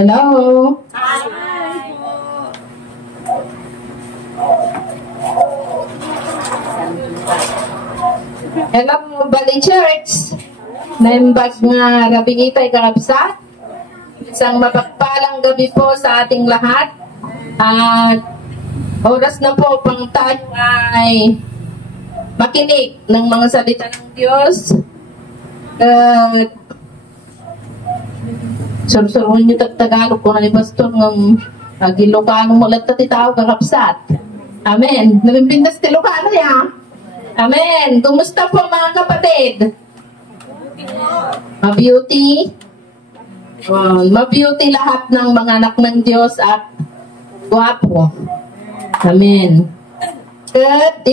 Hello? Hi po. Hello, Bali Church. Naimbag nga gabi itay karabsat. Isang mapagpalang gabi po sa ating lahat. At oras na po pang tayo ay makinig ng mga salita ng Diyos. At surusuruin nyo Tagalog ko na ni Pastor ng Ilocano mo lang tatitaw karabsat. Amen. Nalimbindas ti Ilocano ya. Amen. Kumusta po mga kapatid? Ma-beauty. Ma-beauty lahat ng mga anak ng Diyos at guwapo. Amen. At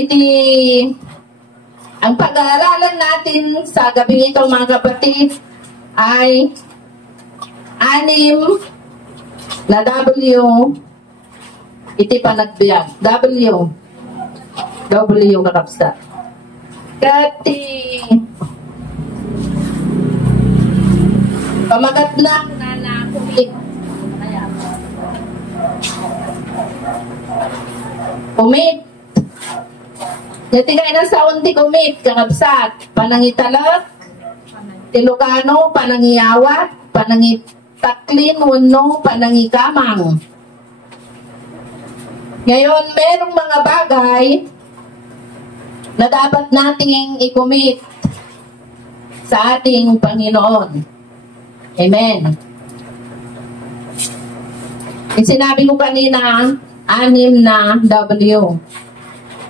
ang pag-aaralan natin sa gabi ito mga kapatid ay 6 na W. Iti pa nagbiyak. W kakapsa. Kati pamagat na kumit. Kumit. Natigay na sa unti kumit kakapsat. Panangitalak, Ilocano, panangiyawat, panangitaklin, wano, panangikamang. Ngayon, merong mga bagay na dapat nating i-commit sa ating Panginoon. Amen. Sinabi ko kanina, 6 na W.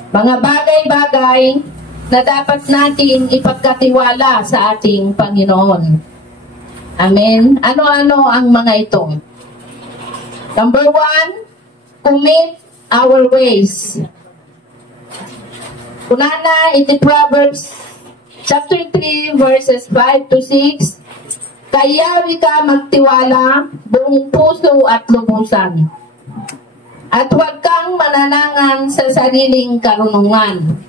Mga bagay-bagay na dapat nating ipagkatiwala sa ating Panginoon. Amen. Ano-ano ang mga ito? Number 1, commit our ways. Kunana, iti Proverbs chapter 3 verses 5 to 6. Kayawi ka magtiwala buong puso at lubusan. At huwag kang mananangan sa sariling karunungan.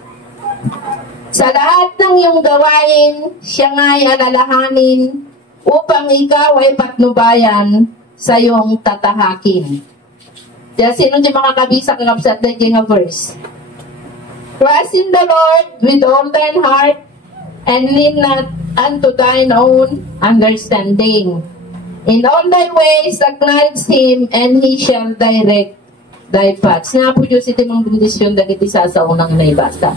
Sa lahat ng iyong gawain, siya nga'y alalahanin upang ikaw ay patnubayan sa iyong tatahakin. Kaya sino di makakabisa kakabsat na nga verse? Trust in the Lord with all thine heart and lean not unto thine own understanding. In all thy ways acknowledge Him and He shall direct thy paths. Nga po Diyos iti mong bendisyon dahil iti sa unang naibasa.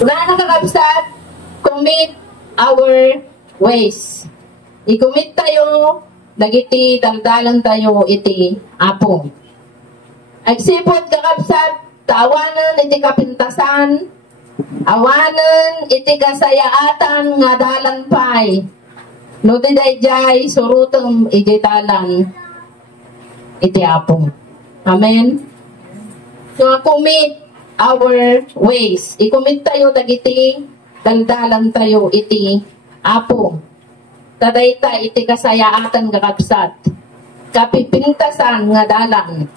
Una na kakabsat, commit our ways. I-commit tayo dagiti daldalan tayo iti apo. Agsipot kakabsat, taawanan iti kapintasan, awanan iti kasayaatan nga dalan pay. No di dayjay suruteng iti talan iti apo. Amen. So commit our ways. I-commit tayo dagiti daldalan tayo iti apo. Tadayta iti kasayaatan kakabsat. Kapipintasan nga dalan.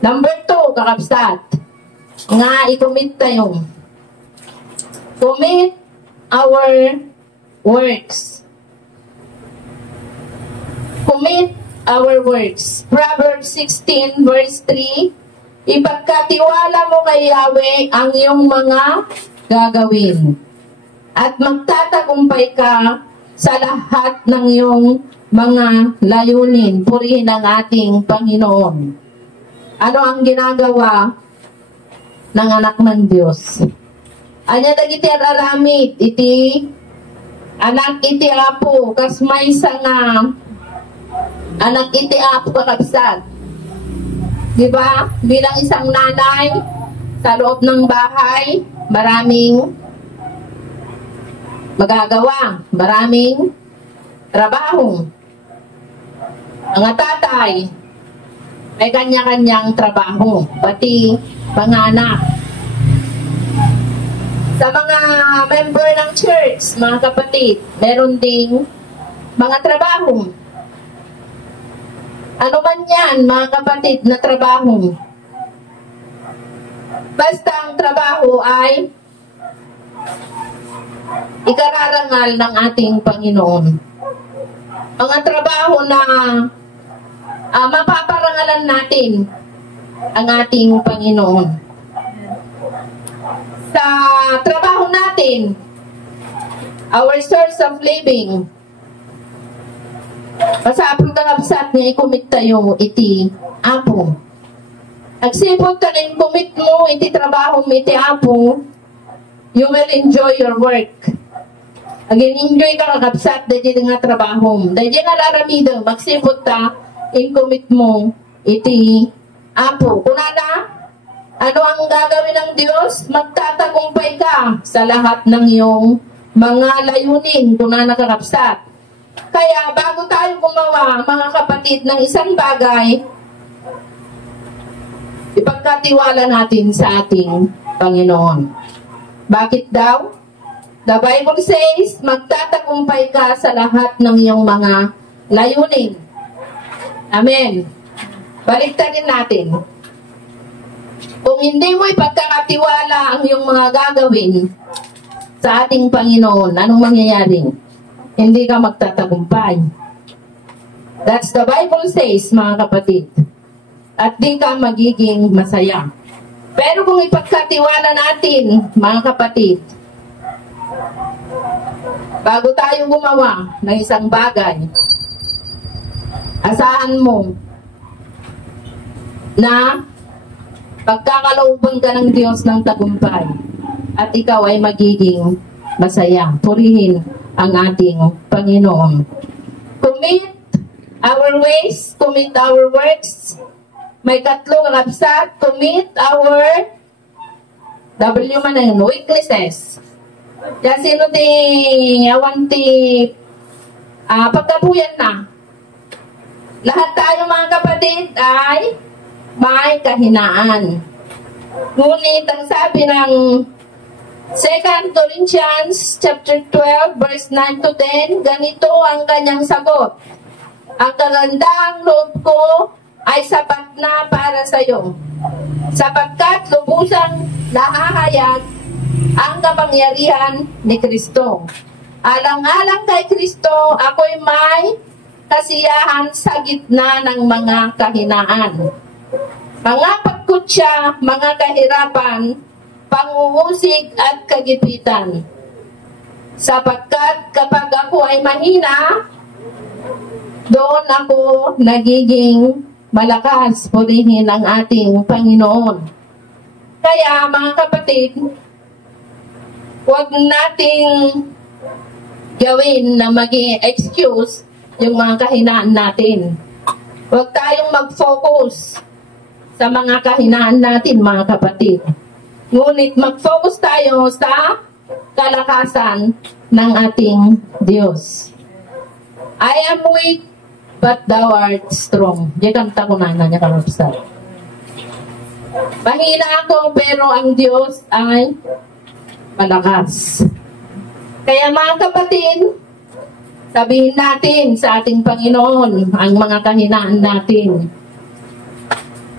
Number 2 kakabsat. Nga i-commit tayo. Commit our works. Commit our works. Proverbs 16 verse 3. Ipagkatiwala mo kay Yahweh ang iyong mga gagawin. At magtatagumpay ka sa lahat ng iyong mga layunin. Purihin ang ating Panginoon. Ano ang ginagawa ng anak ng Diyos? Anya dagiti araramid iti anak iti apo kas may nga anak iti apo kakabsat. Diba? Bilang isang nanay sa loob ng bahay, maraming magagawa, maraming trabaho. Mga tatay, may kanya-kanyang trabaho, pati panganak. Sa mga member ng church, mga kapatid, meron ding mga trabaho. Ano man yan, mga kapatid, na trabaho. Basta ang trabaho ay ikararangal ng ating Panginoon. mga trabaho na mapaparangalan natin ang ating Panginoon. Sa trabaho natin, our source of living, pasapro ka kapsat niya ikumit tayo iti apo. Agsipot ka rin kumit mo iti trabaho mo iti apo, you will enjoy your work. Again, enjoy ka kakapsat dahil nga trabaho mo. Dahil nga laramido, magsipot ka in commit mo iti apo. Kunana, ano ang gagawin ng Diyos? Magtatagumpay ka sa lahat ng iyong mga layunin kunana kakapsat. Kaya bago tayo gumawa, mga kapatid, ng isang bagay, ipagkatiwala natin sa ating Panginoon. Bakit daw? The Bible says, magtatagumpay ka sa lahat ng iyong mga layunin. Amen. Baliktarin natin. Kung hindi mo ipagkakatiwala ang iyong mga gagawin sa ating Panginoon, anong mangyayari? Hindi ka magtatagumpay. That's the Bible says, mga kapatid. At di ka magiging masaya. Pero kung ipagkatiwala natin, mga kapatid, bago tayo gumawa ng isang bagay, asahan mo na pagkakalooban ka ng Diyos ng tagumpay at ikaw ay magiging masaya. Purihin ang ating Panginoon. Commit our ways, commit our works. May katlong kapsat, commit our weaknesses. Kaya sino di awan ti pagkabuyan na. Lahat tayo mga kapatid ay may kahinaan. Ngunit ang sabi ng 2 Corinthians chapter 12 verse 9 to 10, ganito ang kanyang sagot. Ang kagandang loob ko ay sapat na para sa iyo, sapagkat lubusang nahahayag ang kapangyarihan ni Kristo. Alang-alang kay Kristo, ako'y may kasiyahan sa gitna ng mga kahinaan. Mga pagkutya, mga kahirapan, panguusig at kagipitan. Sapagkat kapag ako ay mahina, doon ako nagiging malakas. Purihin ang ating Panginoon. Kaya mga kapatid, huwag nating gawin na maging excuse yung mga kahinaan natin. Huwag tayong mag-focus sa mga kahinaan natin, mga kapatid. Ngunit mag-focus tayo sa kalakasan ng ating Diyos. I am weak, but thou art strong. Diyan kanta ko na niya kalapsat. Mahina ako, pero ang Diyos ay malakas. Kaya mga kapatid, sabihin natin sa ating Panginoon ang mga kahinaan natin.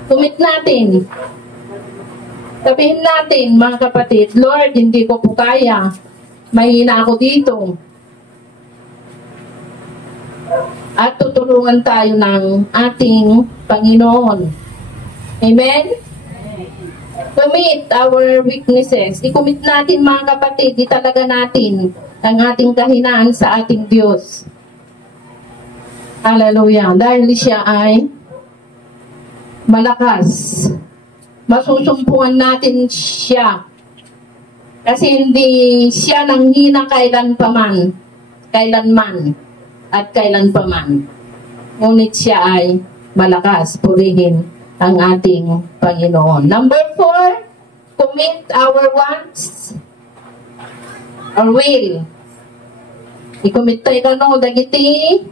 Commit natin. Sabihin natin, mga kapatid, Lord, hindi ko po kaya. Mahina ako dito. At tutulungan tayo ng ating Panginoon. Amen? Commit our weaknesses. I-commit natin, mga kapatid, italaga natin ang ating kahinaan sa ating Diyos. Hallelujah. Dahil siya ay malakas. Masusumpungan natin siya. Kasi hindi siya nanghina kailanman at kailanpaman. Ngunit siya ay malakas. Purihin ang ating Panginoon. Number 4, commit our wants or will. I-commit tayo kano, dagiti,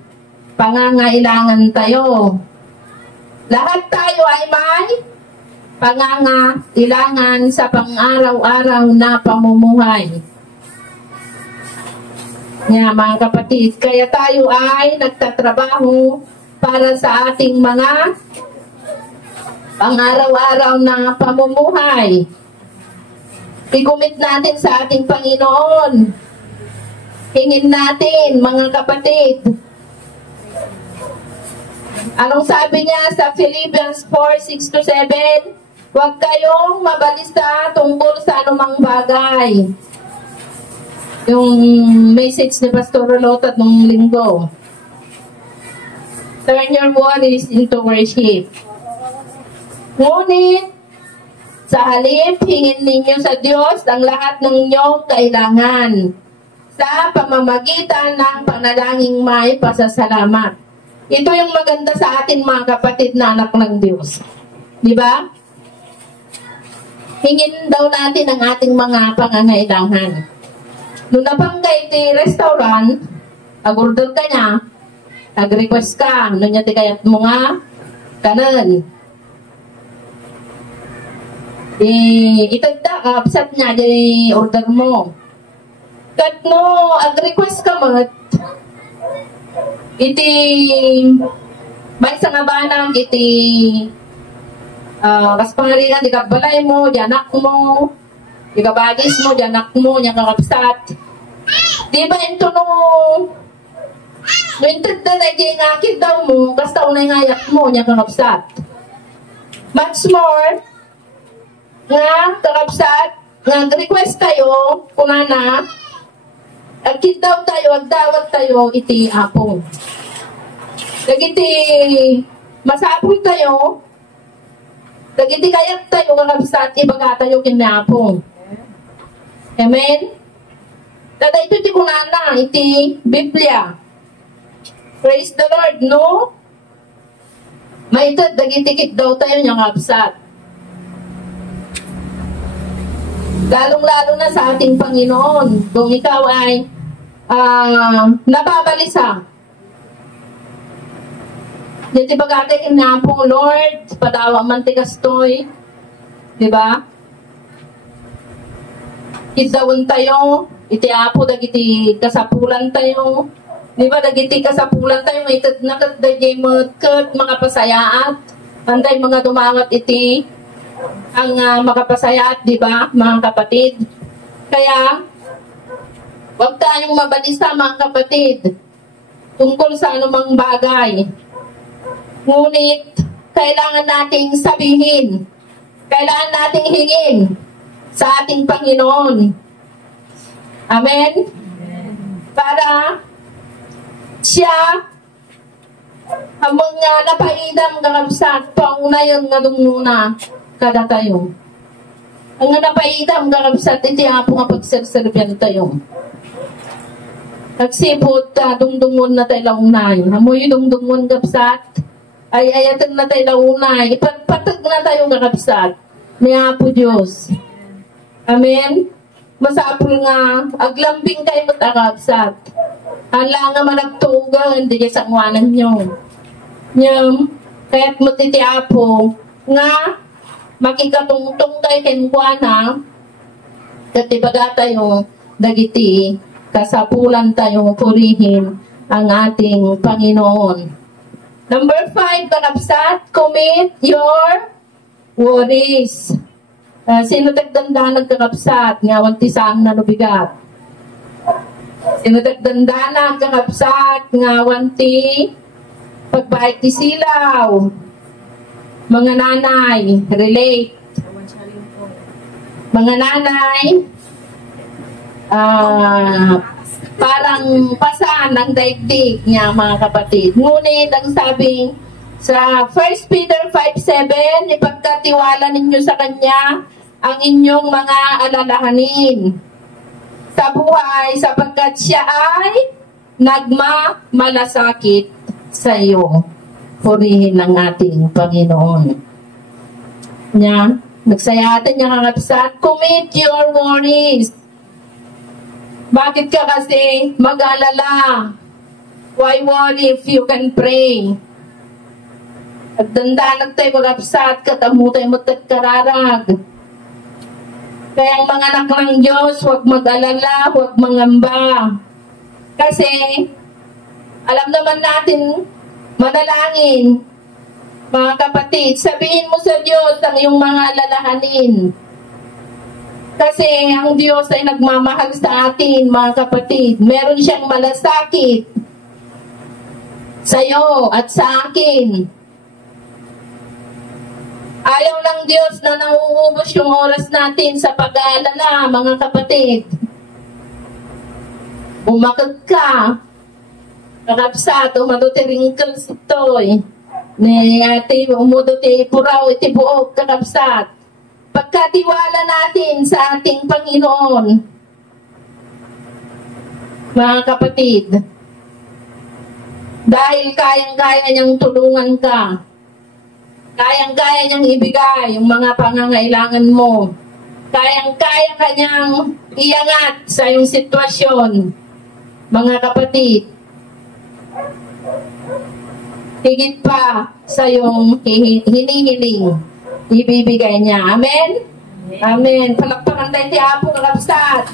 pangangailangan tayo. Lahat tayo ay may pangangailangan sa pang-araw-araw na pamumuhay. Nga mga kapatid, kaya tayo ay nagtatrabaho para sa ating mga pang-araw-araw na pamumuhay. I-commit natin sa ating Panginoon. Hingin natin, mga kapatid, Anong sabi niya sa Philippians 4:6-7? Huwag kayong mabalisa tungkol sa anumang bagay. Yung message ni Pastor Lotat nung linggo. Turn your worries into worship. Ngunit, sa halip, hingin ninyo sa Diyos ang lahat ng inyong kailangan sa pamamagitan ng panalangin may pasasalamat. Ito yung maganda sa atin mga kapatid na anak ng Diyos. Di ba? Hingin daw natin ang ating mga pangangailangan. Nung nabanggay di restaurant, agurder ka niya, nag-request ka, ano niya di kayat mo nga, kanan. Itagda ka, absat niya, di order mo. Kat no, ag-request ka mat, iti, may sa nga banang, iti, kas pangarinan, di kabalay mo, di anak mo, di kabagis mo, di anak mo, di kakapsat. Di ba ito no intagda na di ngakit daw mo, basta unay ngayak mo, di kakapsat. Much more, nga kakapsat, nga request tayo, kunana, agkit daw tayo, agdawat tayo, iti apong. Nagiti, masapul tayo, nagiti kayat tayo, kakapsat, ibaga tayo kinapong. Amen? Tada ito iti kunana, iti Biblia. Praise the Lord, no? Maitad, nagitikit daw tayo niyang kakapsat. Lalong-lalo na sa ating Panginoon, kung ikaw ay nababalisa. Dito bagay kinapong Lord, padawa man tikastoy, di ba? Idawon tayo, iti apo, dagiti kasapulan tayo, di ba? Dagiti kasapulan tayo, may nakadagay mga pasayaat, anday mga dumangat iti, ang makapasayaat, di ba, mga kapatid? Kaya, huwag tayong mabalisa, mga kapatid, tungkol sa anumang bagay. Ngunit, kailangan nating sabihin, kailangan nating hingin sa ating Panginoon. Amen? Para siya, ang mga napaidam kakabsat, paunayon nga dumuna, kada tayo. Ang nga napaidam kakabsat, iti apo nga pagserserbian tayo. Nagsipot, dungdungon na tayo launay. Amoy dungdungon kapsat, ay ayatan na tayo launay. Ipagpatag na tayo kakabsat, ni Apo Diyos. Amen? Masapul nga, aglambing kayo matakabsat. Hala nga managtugan, hindi kayo sangwanan nyo. Nyam, kaya't matiti Apo, nga, makikatungtong tayo kenkwana, katibaga tayo, dagiti, kasapulan tayo purihin ang ating Panginoon. Number 5, kakabsat, commit your worries. Sino tagdanda nagkakabsat, nga wantisang nanubigat. Sino tagdanda nagkakabsat, nga wanti, pagbaik ti silaw. Mga nanay, relate. Mga nanay, parang pasan ang daigdig niya, mga kapatid. Ngunit ang sabi sa 1 Peter 5:7, ipagkatiwala ninyo sa Kanya ang inyong mga alalahanin sa buhay, sapagkat siya ay nagmamalasakit sa iyo. Purihin ng ating Panginoon. Nya, nagsayatan niya kakabsat, commit your worries. Bakit ka kasi mag-alala? Why worry if you can pray? Agdandanag tayo kakabsat, katamutay mo kararag. Kaya ang mga anak ng Diyos, huwag mag-alala, huwag mangamba. Kasi, alam naman natin, manalangin, mga kapatid, sabihin mo sa Diyos ang iyong mga alalahanin. Kasi ang Diyos ay nagmamahal sa atin, mga kapatid. Meron siyang malasakit sa'yo at sa akin. Ayaw ng Diyos na nauubos yung oras natin sa pag-aalala, mga kapatid. Umakit ka, kakapsat, umaduti wrinkles ito'y, ni ati umuduti puraw, iti buok, kakapsat. Pagkatiwala natin sa ating Panginoon, mga kapatid, dahil kayang-kaya niyang tulungan ka, kayang-kaya niyang ibigay yung mga pangangailangan mo, kayang-kaya ka niyang iangat sa iyong sitwasyon, mga kapatid, higit pa sa iyong hinihiling, ibibigay niya. Amen? Amen. Palakpakan tayo ti Apo kakapsat.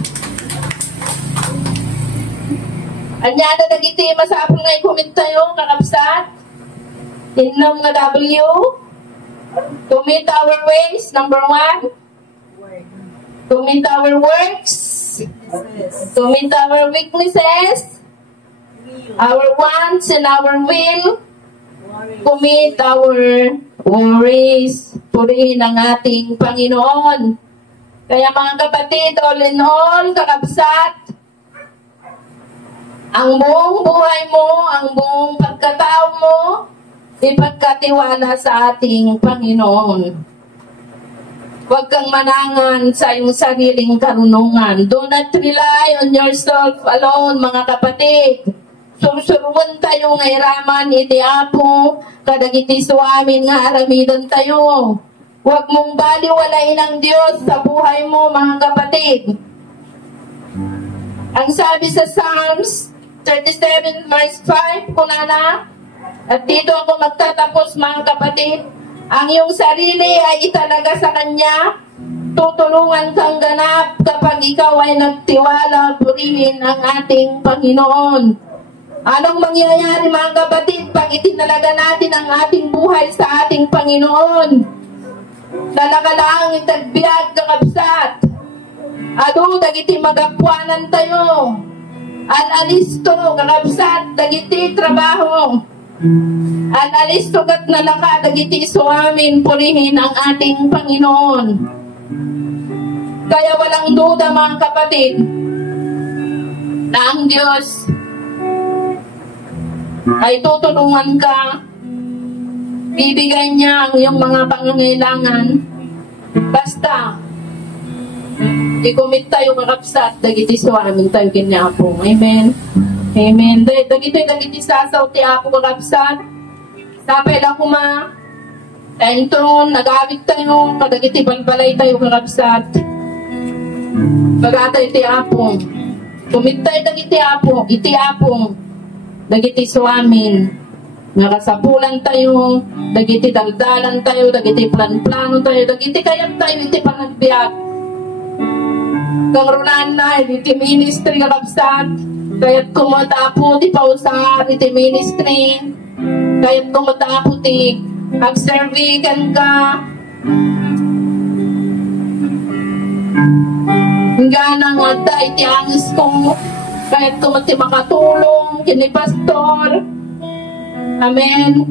Anya na nagiti masapol nga i-commit tayo kakapsat. Innom nga W. Commit our ways, number 1. Commit our works. Commit our weaknesses. Our wants and our will. Commit our worries. Purihin ang ating Panginoon. Kaya mga kapatid, all in all, kakabsat, ang buong buhay mo, ang buong pagkatao mo, ipagkatiwala sa ating Panginoon. Huwag kang manangan sa iyong sariling karunungan. Do not rely on yourself alone, mga kapatid. Sursuruan tayo nga iraman, iti Apo, kadagiti suamin nga aramidan tayo. Huwag mong baliwalain ang Diyos sa buhay mo, mga kapatid. Ang sabi sa Psalms 37 verse 5, kunana, at dito ako magtatapos, mga kapatid, ang iyong sarili ay italaga sa Kanya, tutulungan kang ganap kapag ikaw ay nagtiwala, purihin ang ating Panginoon. Anong mangyayari, mga kapatid, pag itinalaga natin ang ating buhay sa ating Panginoon? Nalakalaang itagbiag kakabsat. Ado, dagiti magapwanan tayo. Analisto, kakabsat, dagiti trabaho. Analisto kat nalaka, dagiti suamin, purihin ang ating Panginoon. Kaya walang duda, mga kapatid, na ang Diyos ay tutulungan ka, bibigay niya ang iyong mga pangangailangan. Basta i-commit tayo kakapsat, dagiti suamin tayo kinyapo. Amen. Amen. Dagiti sasaw ti Apo kakapsat. Sapay lang kuma. Entron, nag-abit tayo, kadagiti balbalay tayo kakapsat. Bagatay ti Apo. Commit tayo dagiti Apo, iti Apo. Dagiti suamin. Nakasapulan tayo, dagiti daldalan tayo, dagiti plan-plano tayo, dagiti kayat tayo, iti panagbiag. Kang runan na, iti ministry kakabsat, kaya't kumatapo, ti pausar, iti ministry, kaya't kumatapo, ti agservikan ka, hanggang nga tayo, iti angis ko, kaya't kumati makatulong, kini pastor. Amen.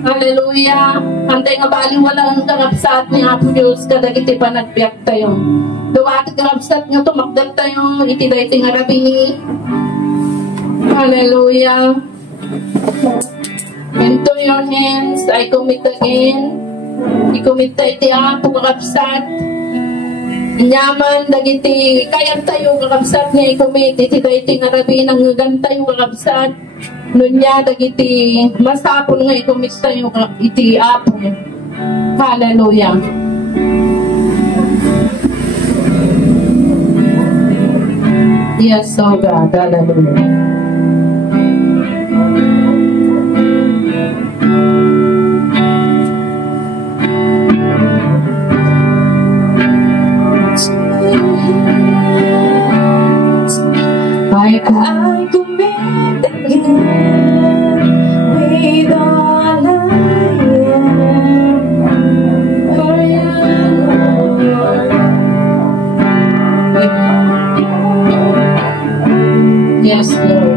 Hallelujah. Antay nga baliwala ang kakabsat ni Apo Diyos, kadagiti panagbiyak tayo. Duwati kakabsat nga tumakdal tayo, itiday nga rabi. Hallelujah. Into your hands, I commit again. I-commit tayo ti Apo kakabsat. Nyaman, dagiti, kayang tayo kakabsat niya i-commit, itiday nga rabi ng gantayo kakabsat. Nunya dagiti masapol nga i-commit tayo iti Apo. Hallelujah. Yes, oh God. Hallelujah. I commit again with all I am for you, Lord. Yes, Lord.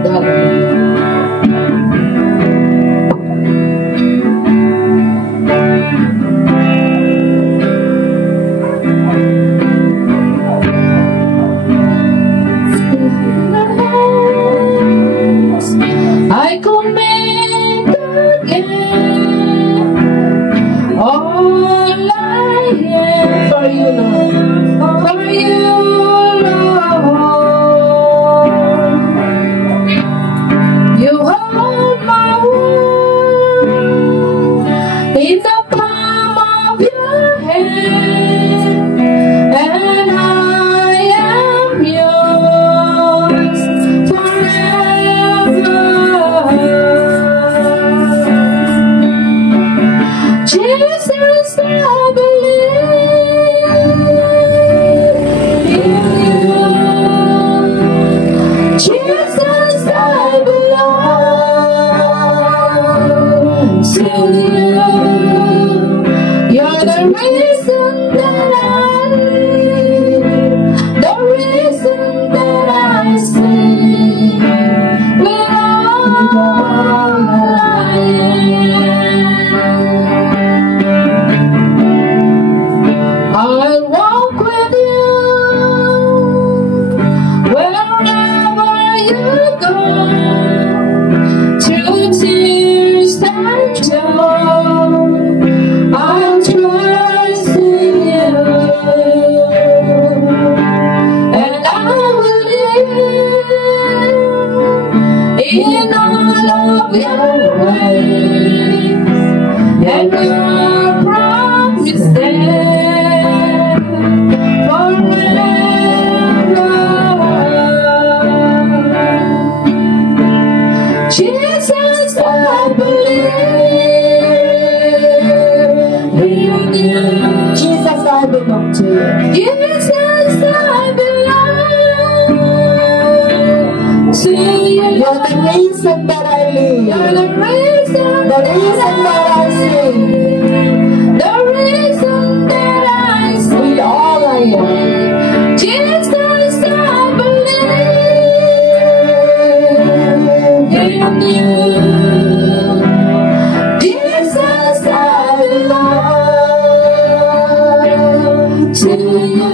to you. You're the reason that I live, the reason that I sing, with all I am. I'll walk with you wherever you go, through tears and joy. I'll trust in you, and I will live in all of your ways, and your promises forever. Jesus, I believe in you. Jesus, I belong to you. Jesus, I belong to you. You're the reason that I live, You're the reason the reason that I sing, the reason that I sing. with all I am. Jesus, I believe in you. Jesus, I belong to you.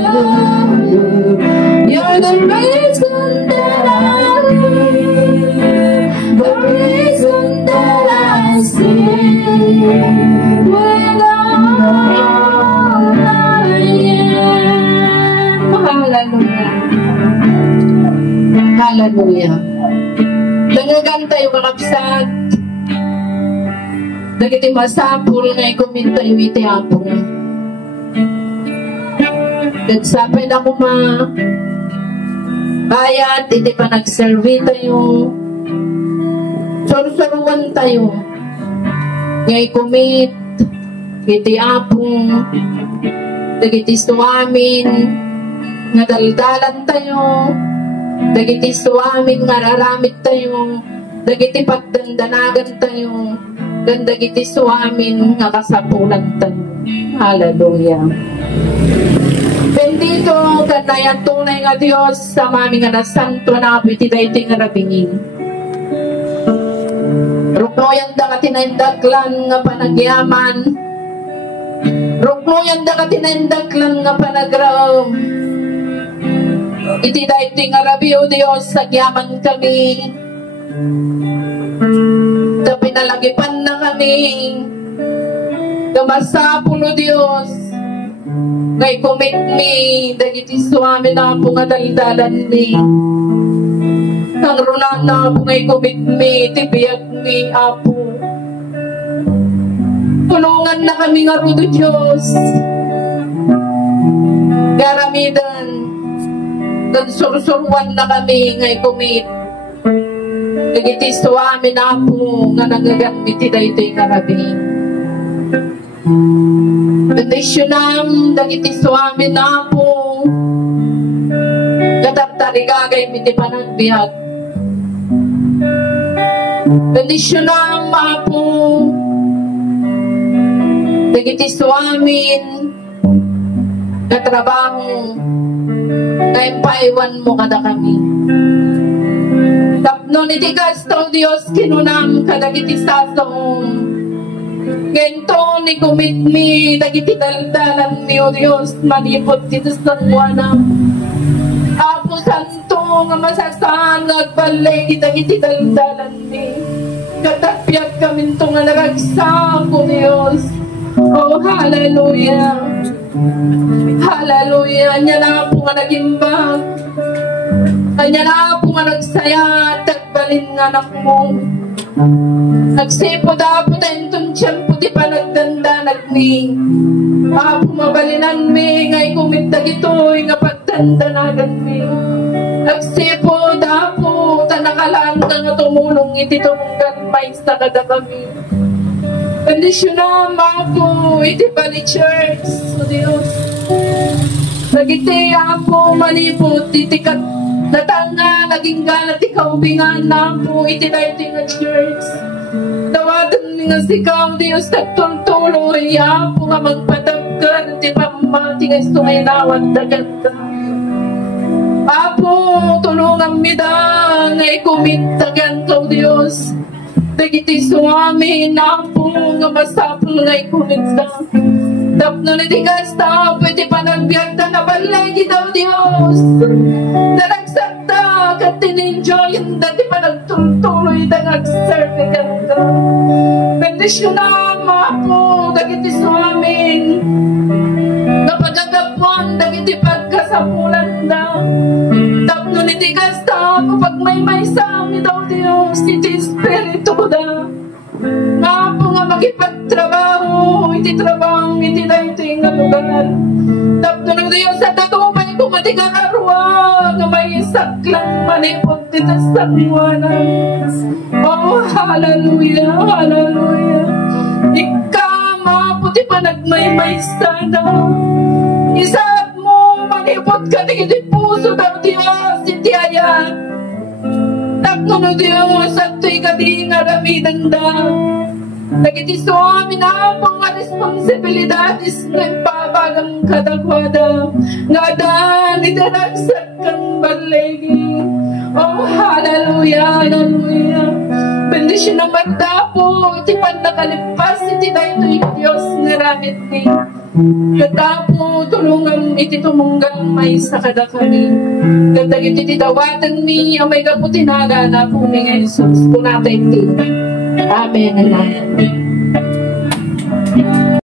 You're the reason that I live, the reason that I sing, with all I am. Hallelujah. Hallelujah. Nangagan tayo kakapsat. Dagiti masapul nga ikumin tayo iti apong. Nagsapay na kuma. Bayat, iti pa nagservi tayo. Sorsuruan tayo. Nga ikumit. Iti apong. Dagiti suamin. Nga daldalan tayo. Dagiti suamin nga raramit tayo. Dagiti pagdandanagan tayo. Dagiti suamin nga kasapulan tayo. Hallelujah. Bendito kanayan tunay nga Diyos sa mami nga nasanto na apiti dayti nga rabingin. Ruknoyan da katinindaklan nga panagyaman. Ruknoyan da katinindaklan nga panagraw. Iti dayti nga rabi o Diyos sa gyaman kami. Da pinalagipan na kami. Gamasapul o Diyos. Ngay commit me, dagiti suami na po nga daldalan ni. Ang runan na po ngay commit me, tibiyag ni Apo. Tulungan na kami nga rudo Diyos. Garamidan, dan sursuruan na kami ngay commit. Dagiti suami na po nga nagagamit iti nga rabi. Bendisyonam dagiti suami na po katartarigagay miti panagbiag. Bendisyonam po dagiti suamin katrabaho kay paiwan mo kada kami. Tapno iti gasto Dios kinunam kadagiti sasong gento ni commit me dagiti daldalan mi o Dios manipot dito sa buwanam. Apo santo nga masasan nagbalay dagiti daldalan mi. Katapyat kami ito nga naragsak o Dios. Oh hallelujah. Hallelujah. Anya na po nga nagimbag. Anya na po nga nagsaya at tagbalin nga anak mo. Nagsipo dapo tayo itong tiyempo di pa nagdandanag ni. Apo mabalinan mi, ngay kumitag ito'y nga pagdandanagan mi. Nagsipo dapo, tanakalaan ka nga tumulong iti tumunggan may sa kada kami. Bendisyonan ako, iti pa ni church, o Diyos. Nagiti apo malipot, iti kat natanga, naging ganat ikaw bingan na po, iti na iti nga church. watan nga sikaw, Diyos, nagtultuloy, Apo nga magpatagkan, di pamati nga ito ngay nawad dagat ka. Apo, tulungan mida, nga ikumintagan ka, Diyos. Dagiti suami, Apo, nga masapul nga ikumintagan. Tapno na di kasta, pwede pa nagbiag na nabalay daw Diyos. Nanagsakta, kat in-enjoy, dati pa nagtuloy na nag-serve ka. Bendisyon na, Apo, dagiti suamin. Napagagapuan, dagiti pagkasapulan na. Tapno na di kasta, kapag may sami daw Diyos, iti Espiritu da. Nga po nga makipagtrabaho, iti trabaho, iti na iti nga lugar. Tapno ng Diyos sa tatupay kung matigararwa, nga may saklang manipot dito sa buwanan. Oh, hallelujah, hallelujah. Ika, puti pa nagmay sana. Isaat mo, manipot ka iti puso daw Diyos, iti ayan. Tapno ng Diyos at to'y kadi nga ramidan da. Nagiti suami na po nga responsibilidades ng pabagang kadakwada. Nga dan, itanagsak kang balegi. Oh, hallelujah, hallelujah. Bendisyon ng magda po, iti pan nakalipas, iti na ito'y Diyos niramit ni. Katapo, tulungan iti tumunggang may sakada kami. Katag iti dawatan mi, ang may kaputinaga na po ni Jesus. Kunatay ti. Amen. Amen.